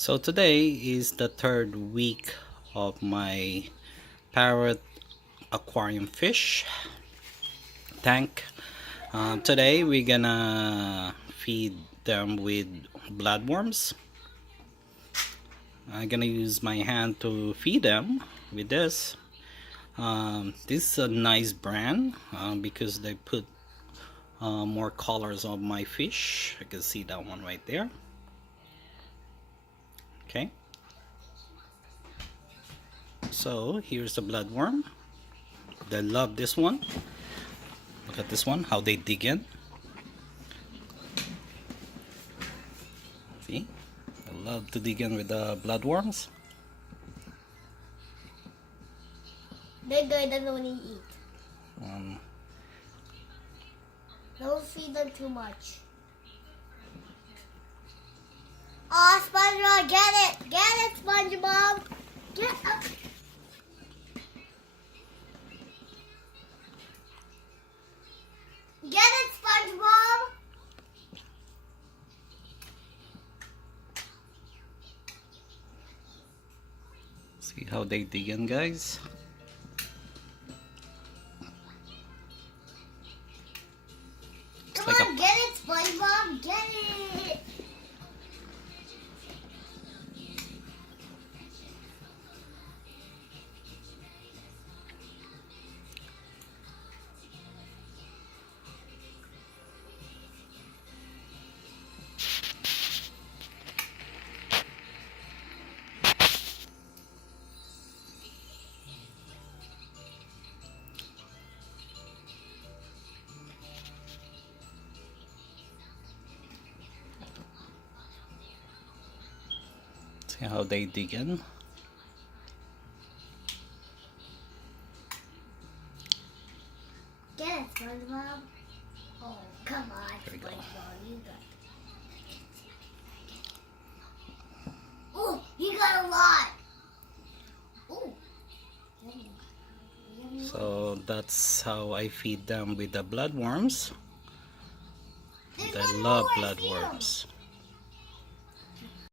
So today is the third week of my parrot aquarium fish tank. Today we're gonna feed them with bloodworms. I'm gonna use my hand to feed them with this. This is a nice brand because they put more colors on my fish. I can see that one right there. Okay, so here's the bloodworm. They love this one. Look at this one, how they dig in. See, I love to dig in with the bloodworms. They don't only eat. Don't feed them too much. Oh, SpongeBob, get it! Get it, SpongeBob! Get up! Get it, SpongeBob! See how they dig in, guys? Come on, get it, SpongeBob! Get it! See how they dig in? Get it, SpongeBob! Oh, come on, There we go. SpongeBob, you got it. Oh, you got a lot! Oh, So that's how I feed them with the bloodworms. They love bloodworms.